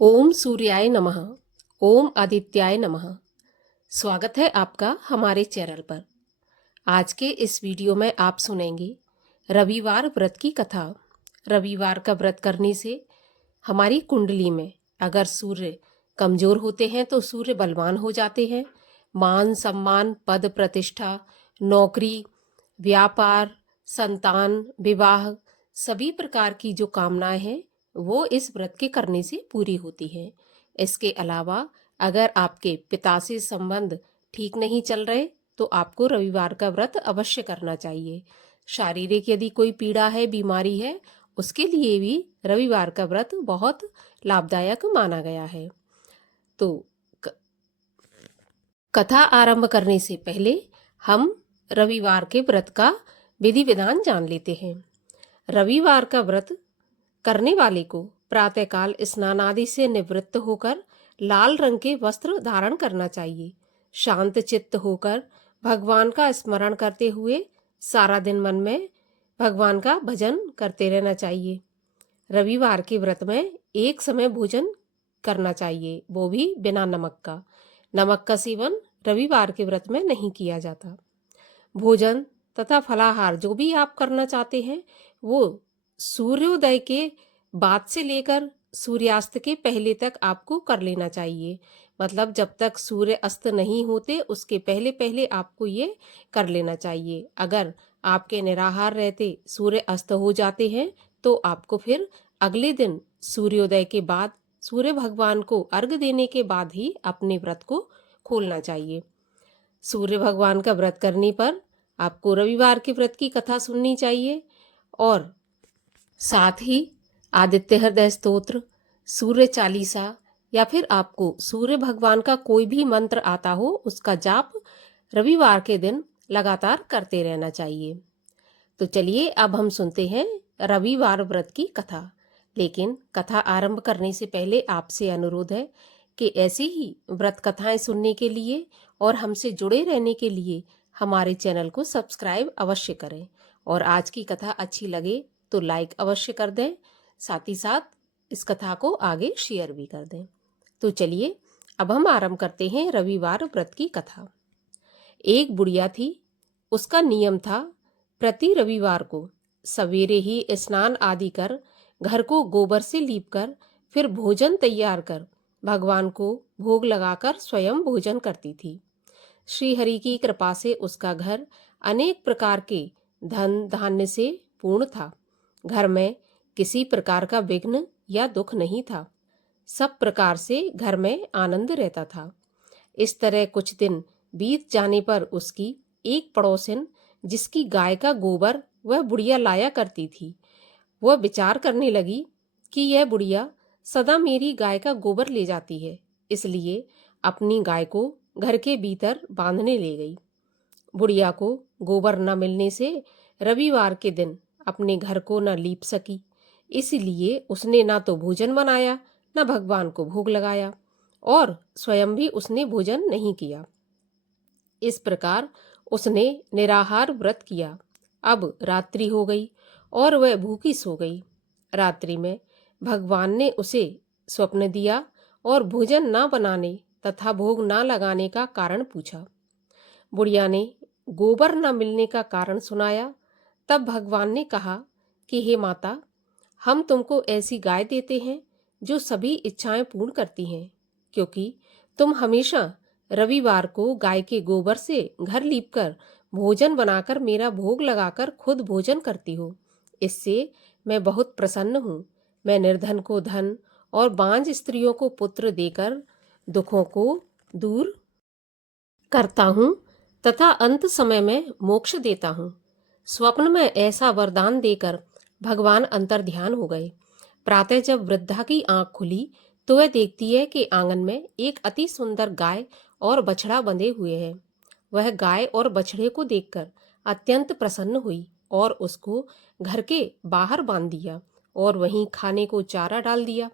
ओम सूर्याय नमः। ओम आदित्याय नमः। स्वागत है आपका हमारे चैनल पर। आज के इस वीडियो में आप सुनेंगे रविवार व्रत की कथा। रविवार का व्रत करने से हमारी कुंडली में अगर सूर्य कमजोर होते हैं तो सूर्य बलवान हो जाते हैं। मान सम्मान, पद प्रतिष्ठा, नौकरी, व्यापार, संतान, विवाह, सभी प्रकार की जो कामनाएं हैं वो इस व्रत के करने से पूरी होती है। इसके अलावा अगर आपके पिता से संबंध ठीक नहीं चल रहे तो आपको रविवार का व्रत अवश्य करना चाहिए। शारीरिक यदि कोई पीड़ा है, बीमारी है, उसके लिए भी रविवार का व्रत बहुत लाभदायक माना गया है। तो कथा आरंभ करने से पहले हम रविवार के व्रत का विधि विधान जान लेते हैं। रविवार का व्रत करने वाले को प्रातःकाल स्नान आदि से निवृत्त होकर लाल रंग के वस्त्र धारण करना चाहिए। शांत चित्त होकर भगवान का स्मरण करते हुए सारा दिन मन में भगवान का भजन करते रहना चाहिए। रविवार के व्रत में एक समय भोजन करना चाहिए, वो भी बिना नमक का। नमक का सेवन रविवार के व्रत में नहीं किया जाता। भोजन तथा फलाहार जो भी आप करना चाहते हैं वो सूर्योदय के बाद से लेकर सूर्यास्त के पहले तक आपको कर लेना चाहिए। मतलब जब तक सूर्य अस्त नहीं होते उसके पहले पहले आपको ये कर लेना चाहिए। अगर आपके निराहार रहते सूर्य अस्त हो जाते हैं तो आपको फिर अगले दिन सूर्योदय के बाद सूर्य भगवान को अर्घ देने के बाद ही अपने व्रत को खोलना चाहिए। सूर्य भगवान का व्रत करने पर आपको रविवार के व्रत की कथा सुननी चाहिए और साथ ही आदित्य हृदय स्तोत्र, सूर्य चालीसा या फिर आपको सूर्य भगवान का कोई भी मंत्र आता हो उसका जाप रविवार के दिन लगातार करते रहना चाहिए। तो चलिए अब हम सुनते हैं रविवार व्रत की कथा। लेकिन कथा आरंभ करने से पहले आपसे अनुरोध है कि ऐसी ही व्रत कथाएं सुनने के लिए और हमसे जुड़े रहने के लिए हमारे चैनल को सब्सक्राइब अवश्य करें और आज की कथा अच्छी लगे तो लाइक अवश्य कर दें। साथ ही साथ इस कथा को आगे शेयर भी कर दें। तो चलिए अब हम आरंभ करते हैं रविवार व्रत की कथा। एक बुढ़िया थी। उसका नियम था प्रति रविवार को सवेरे ही स्नान आदि कर घर को गोबर से लीपकर फिर भोजन तैयार कर भगवान को भोग लगाकर स्वयं भोजन करती थी। श्री हरि की कृपा से उसका घर अनेक प्रकार के धन धान्य से पूर्ण था। घर में किसी प्रकार का विघ्न या दुख नहीं था। सब प्रकार से घर में आनंद रहता था। इस तरह कुछ दिन बीत जाने पर उसकी एक पड़ोसिन जिसकी गाय का गोबर वह बुढ़िया लाया करती थी, वह विचार करने लगी कि यह बुढ़िया सदा मेरी गाय का गोबर ले जाती है, इसलिए अपनी गाय को घर के भीतर बांधने ले गई। बुढ़िया को गोबर न मिलने से रविवार के दिन अपने घर को न लीप सकी, इसलिए उसने ना तो भोजन बनाया न भगवान को भोग लगाया और स्वयं भी उसने भोजन नहीं किया। इस प्रकार उसने निराहार व्रत किया। अब रात्रि हो गई और वह भूखी सो गई। रात्रि में भगवान ने उसे स्वप्न दिया और भोजन न बनाने तथा भोग न लगाने का कारण पूछा। बुढ़िया ने गोबर न मिलने का कारण सुनाया। तब भगवान ने कहा कि हे माता, हम तुमको ऐसी गाय देते हैं जो सभी इच्छाएं पूर्ण करती हैं, क्योंकि तुम हमेशा रविवार को गाय के गोबर से घर लीपकर भोजन बनाकर मेरा भोग लगाकर खुद भोजन करती हो। इससे मैं बहुत प्रसन्न हूँ। मैं निर्धन को धन और बांझ स्त्रियों को पुत्र देकर दुखों को दूर करता हूँ तथा अंत समय में मोक्ष देता हूँ। स्वप्न में ऐसा वरदान देकर भगवान अंतर्ध्यान हो गए। प्रातः जब वृद्धा की आंख खुली तो वह देखती है कि आंगन में एक अति सुंदर गाय और बछड़ा बंधे हुए हैं। वह गाय और बछड़े को देखकर अत्यंत प्रसन्न हुई और उसको घर के बाहर बांध दिया और वहीं खाने को चारा डाल दिया।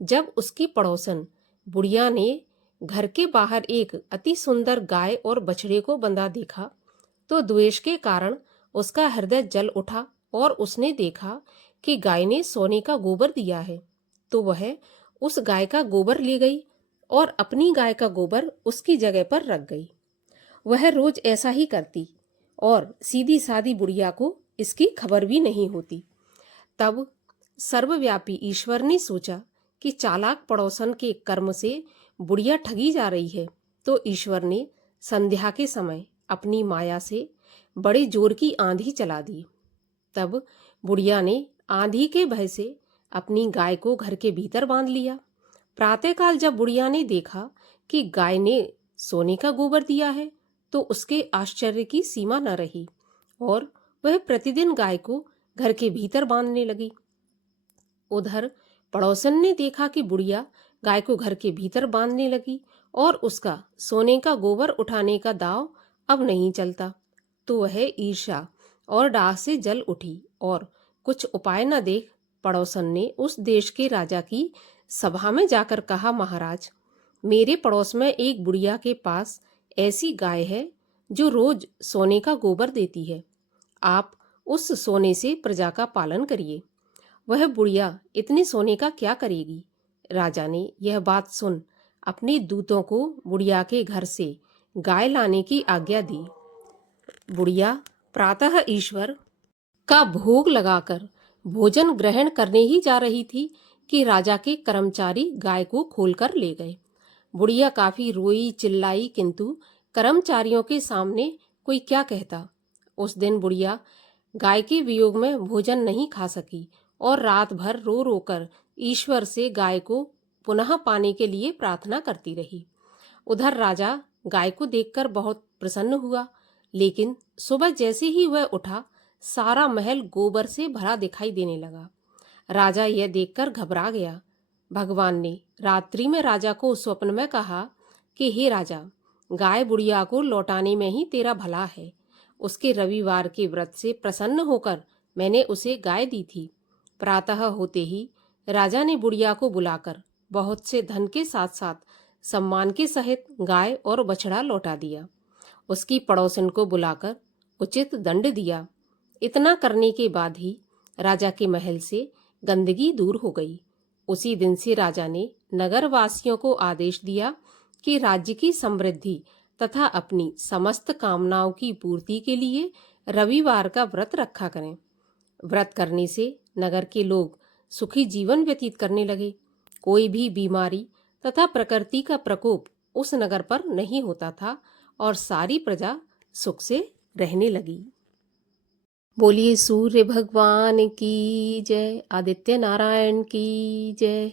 जब उसकी पड़ोसन बुढ़िया ने घर के बाहर एक अति सुंदर गाय और बछड़े को बंधा देखा तो द्वेष के कारण उसका हृदय जल उठा और उसने देखा कि गाय ने सोने का गोबर दिया है, तो वह उस गाय का गोबर ले गई और अपनी गाय का गोबर उसकी जगह पर रख गई। वह रोज ऐसा ही करती और सीधी सादी बुढ़िया को इसकी खबर भी नहीं होती। तब सर्वव्यापी ईश्वर ने सोचा कि चालाक पड़ोसन के कर्म से बुढ़िया ठगी जा रही है, तो ईश्वर ने संध्या के समय अपनी माया से बड़े जोर की आंधी चला दी। तब बुढ़िया ने आंधी के भय से अपनी गाय को घर के भीतर बांध लिया। प्रातःकाल जब बुढ़िया ने देखा कि गाय ने सोने का गोबर दिया है, तो उसके आश्चर्य की सीमा न रही और वह प्रतिदिन गाय को घर के भीतर बांधने लगी। उधर पड़ोसन ने देखा कि बुढ़िया गाय को घर के भीतर बांधने लगी और उसका सोने का गोबर उठाने का दांव अब नहीं चलता, तो वह ईर्ष्या और डाह से जल उठी और कुछ उपाय न देख पड़ोसन ने उस देश के राजा की सभा में जाकर कहा, महाराज, मेरे पड़ोस में एक बुढ़िया के पास ऐसी गाय है जो रोज सोने का गोबर देती है। आप उस सोने से प्रजा का पालन करिए। वह बुढ़िया इतने सोने का क्या करेगी? राजा ने यह बात सुन अपने दूतों को बुढ़िया के घर से गाय लाने की आज्ञा दी। बुढ़िया प्रातः ईश्वर का भोग लगाकर भोजन ग्रहण करने ही जा रही थी कि राजा के कर्मचारी गाय को खोलकर ले गए। बुढ़िया काफी रोई चिल्लाई, किंतु कर्मचारियों के सामने कोई क्या कहता। उस दिन बुढ़िया गाय के वियोग में भोजन नहीं खा सकी और रात भर रो रो कर ईश्वर से गाय को पुनः पाने के लिए प्रार्थना करती रही। उधर राजा गाय को देखकर बहुत प्रसन्न हुआ, लेकिन सुबह जैसे ही वह उठा, सारा महल गोबर से भरा दिखाई देने लगा। राजा यह देखकर घबरा गया। भगवान ने रात्रि में राजा को स्वप्न में कहा कि हे राजा, गाय बुढ़िया को लौटाने में ही तेरा भला है। उसके रविवार के व्रत से प्रसन्न होकर मैंने उसे गाय दी थी। प्रातः होते ही राजा ने बुढ़िया को बुलाकर बहुत से धन के साथ साथ सम्मान के सहित गाय और बछड़ा लौटा दिया। उसकी पड़ोसन को बुलाकर उचित दंड दिया। इतना करने के बाद ही राजा के महल से गंदगी दूर हो गई। उसी दिन से राजा ने नगरवासियों को आदेश दिया कि राज्य की समृद्धि तथा अपनी समस्त कामनाओं की पूर्ति के लिए रविवार का व्रत रखा करें। व्रत करने से नगर के लोग सुखी जीवन व्यतीत करने लगे। कोई भी बीमारी तथा प्रकृति का प्रकोप उस नगर पर नहीं होता था और सारी प्रजा सुख से रहने लगी। बोलिए सूर्य भगवान की जय, आदित्य नारायण की जय।